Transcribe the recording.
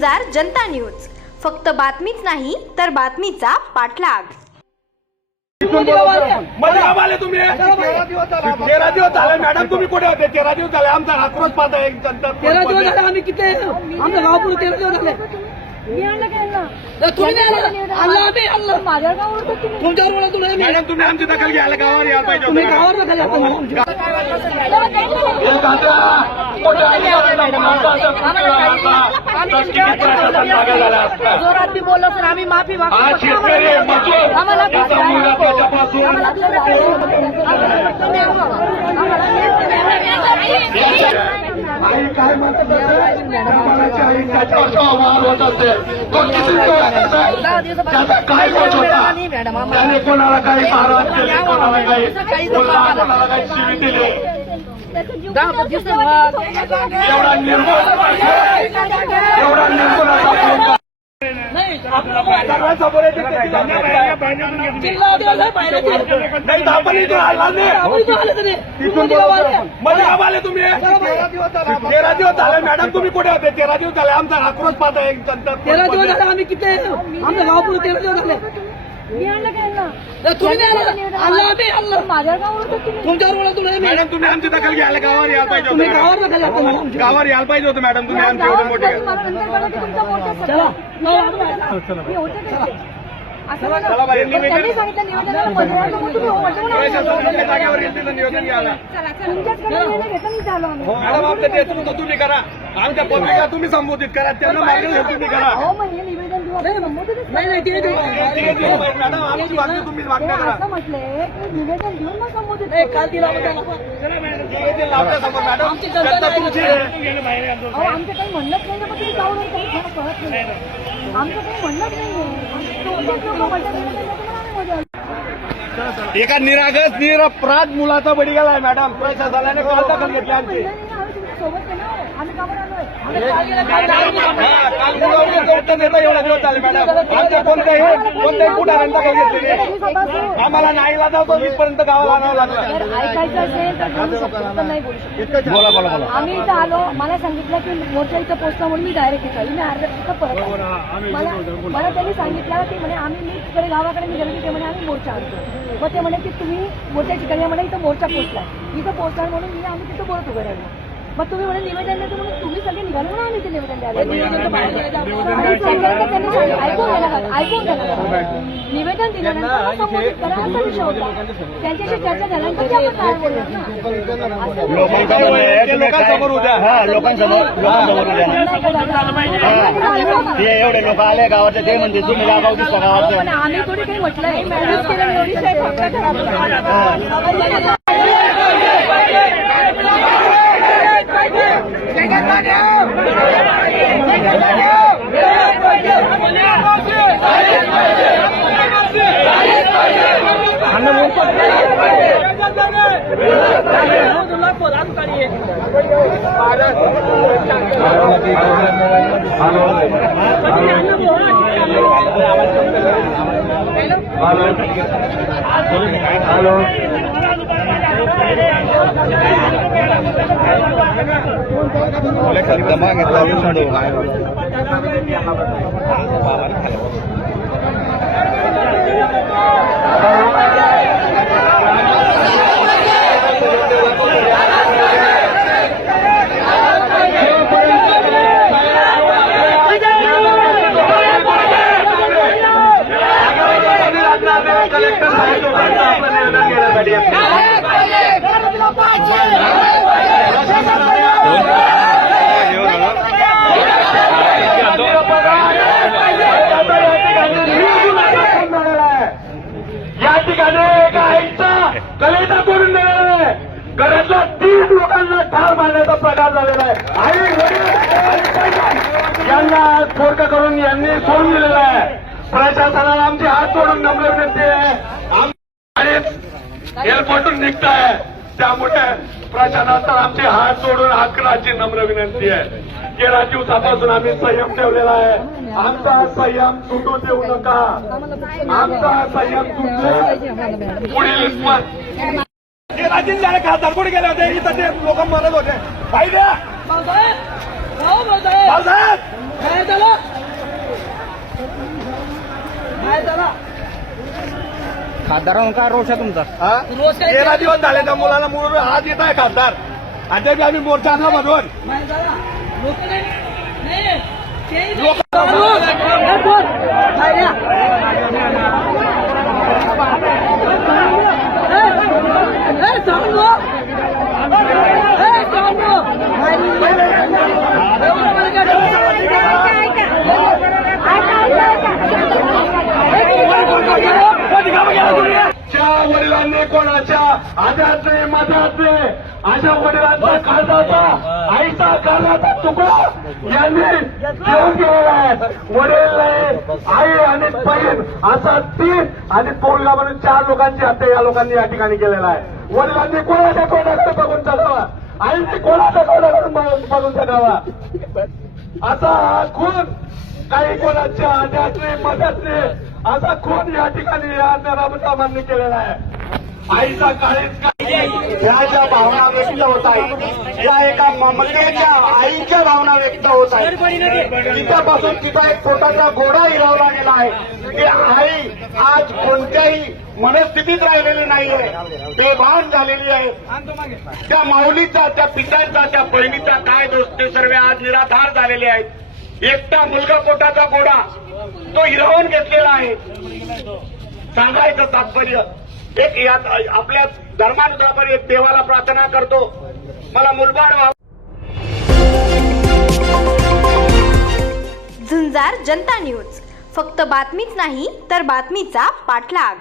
गुंजार जनता news. फक्त बातमीच नाही तर बातमीचा पाठलाग. मध्ये तुम्ही. तेरा दिवस झाले मॅडम तुम्ही कुठे होते? तेरा दिवस झाले आमचा आक्रोश पाहता एक जनता तेरा दिवस झाले आम्ही किती आमचं गाव तेरा दिवस झाले. तुम्ही तुमच्यावर मॅडम तुम्ही आमची दखल घ्यायला गावावर यायला पाहिजे तुम्ही. गावावर जाता म्हणून. जोरात बी बोललो तर आम्ही माफी मजूर. आम्हाला काय म्हणतात कोणाला काही महाराज कोणाला काही कोणाला काही शिवी दिली आपण आला नाही. इथं. तिथून. मध्ये तुम्ही तेरा दिवस झाले मॅडम तुम्ही कुठे होते? तेरा दिवस झाले. आमचा आक्रोश पाहता एक जनता तेरा दिवस झाले आम्ही किती आमचं गाव पुढे तेरा दिवस झाले. मी आणलं काय आणलं? तर तुम्ही नाही आणलं. आणलं. आम्ही आणलं. माझ्या गावावर तर तुम्ही तुमच्यावर बोला तुम्ही मॅडम तुम्ही आमची दखल घ्यायला गावावर यायला पाहिजे तुम्ही गावावर यायला पाहिजे होतं मॅडम. तुम्ही आमचे एवढे मोठे गावात मला नंतर कळलं की तुमचा मोर्चा चला. सगळा- मी होते तिथे. असं चला म्हणा. बाई, पण त्यांनी सांगितलं निवेदनाला पंधरा नंबर तुम्ही हो जागेवर नियोजन घ्यायला. तुमच्याचकडे निर्णय घेतला मी झालो आम्ही. मॅडम आमचं नेतृत्व तुम्ही करा. आमच्या पत्रिका तुम्ही संबोधित करा त्यांना मागणी तुम्ही करा. अहो मग हे निवेदन नाही नाही असं की निवेदन संबोधित. काल आमची जनता. अहो आमचं काही मग तुम्ही जाऊन काही कळत आमचं काही. एका निरागस निरपराध मुलाचा बळी गेलाय मॅडम. प्रशासनाने काल दखल घेतली आमची. सोबत आम्ही हा, काल एवढा दिवस झाले मॅडम आमच्या कोणत्याही कोणत्याही दखल घेतली नाही आम्हाला नाईला जातो गावाला आणावं लागलं ऐकायचं असेल तर बोलू शकतो नाही बोलू बोला बोला बोला आम्ही इथं आलो मला सांगितलं की मोर्चा इथं पोहोचला म्हणून मी डायरेक्ट इथं आली. मी अर्ध्या तिथं परत मला मला त्यांनी सांगितलं की म्हणे आम्ही मी तिकडे गावाकडे निघालो की ते म्हणे आम्ही मोर्चा आणतो मग ते म्हणे की तुम्ही मोर्चाची ठिकाणी म्हणे इथं मोर्चा पोहोचला इथं पोहोचला म्हणून मी आम्ही तिथं बोलत उभे राहिलो मग तुम्ही म्हणे निवेदन देतो म्हणून तुम्ही सगळे निघालो म्हणून आम्ही ते निवेदन द्यायला ऐकून. निवेदन दिल्यानंतर मग संबोधित करा असा विषय होता त्यांच्याशी चर्चा झाल्यानंतर ते आपण बोलणार ना ते हा. एवढे लोक आले गावाचे ते म्हणते तुम्ही लागाव दिसता पण गावाचं आम्ही थोडी काही म्हटलंय. मॅनेज केलं एवढी साहेब हलो झालेला आहे. आई वडील यांना पोरक करून यांनी सोडून दिलेला आहे. प्रशासनाला आमचे हात सोडून नम्र विनंती आहे. आम- आणि एअरपोर्टून निघताय. त्यामुळे प्रशासनाला आमचे हात सोडून हाकराची नम्र विनंती आहे. गेल्या दिवसापासून आम्ही संयम ठेवलेला आहे. आमचा संयम सुटू देऊ नका. आमचा संयम तुटू पुढील आदिल झाले खासदार कुठे गेले होते. इथं ते लोक म्हणत होते. पाहिजे खासदारांना काय रोष आहे तुमचा? हा? रोज तेरा दिवस झाले त्या मुलाला मुलं आज येत आहे खासदार. आणि आम्ही मोर्चा आणला म्हणून. लोक वडिलांनी कोणाच्या आजात नाही मजात नाही. अशा वडिलांचा काळजाचा आईचा काळाचा तुकडा यांनी घेऊन गेलेला आहे. वडील नाही आई आणि बहीण असा तीन आणि पोरला म्हणून चार लोकांची हत्या या लोकांनी या ठिकाणी केलेला आहे. वडिलांनी कोणाच्या कोणाकडे बघून जगावा आईने कोणाच्या तोंडाकडे बघून बघून जगावा असा हा खून काही कोणाच्या आजात नाही मजात नाही. असा खून या ठिकाणी या नरामतामांनी केलेला आहे. आईचा काळीच ह्या ज्या भावना व्यक्त होत आहेत या एका ममतेच्या आईच्या भावना व्यक्त होत आहेत तिच्यापासून तिचा एक पोटाचा गोडा हिरावला गेला आहे. ती आई आज कोणत्याही मनस्थितीत राहिलेली नाहीये. बेभान झालेली आहे. त्या माऊलीचा त्या पित्याचा त्या बहिणीचा काय दोष? ते सर्व आज निराधार झालेले आहेत. एकटा मुलगा पोटाचा गोडा तो हिरावून घेतलेला आहे. सांगायचं तात्पर्य एक आपल्या धर्मानुसार एक देवाला प्रार्थना करतो. मला मुलबाड व्हावं झुंजार जनता न्यूज. फक्त बातमीच नाही तर बातमीचा पाठलाग.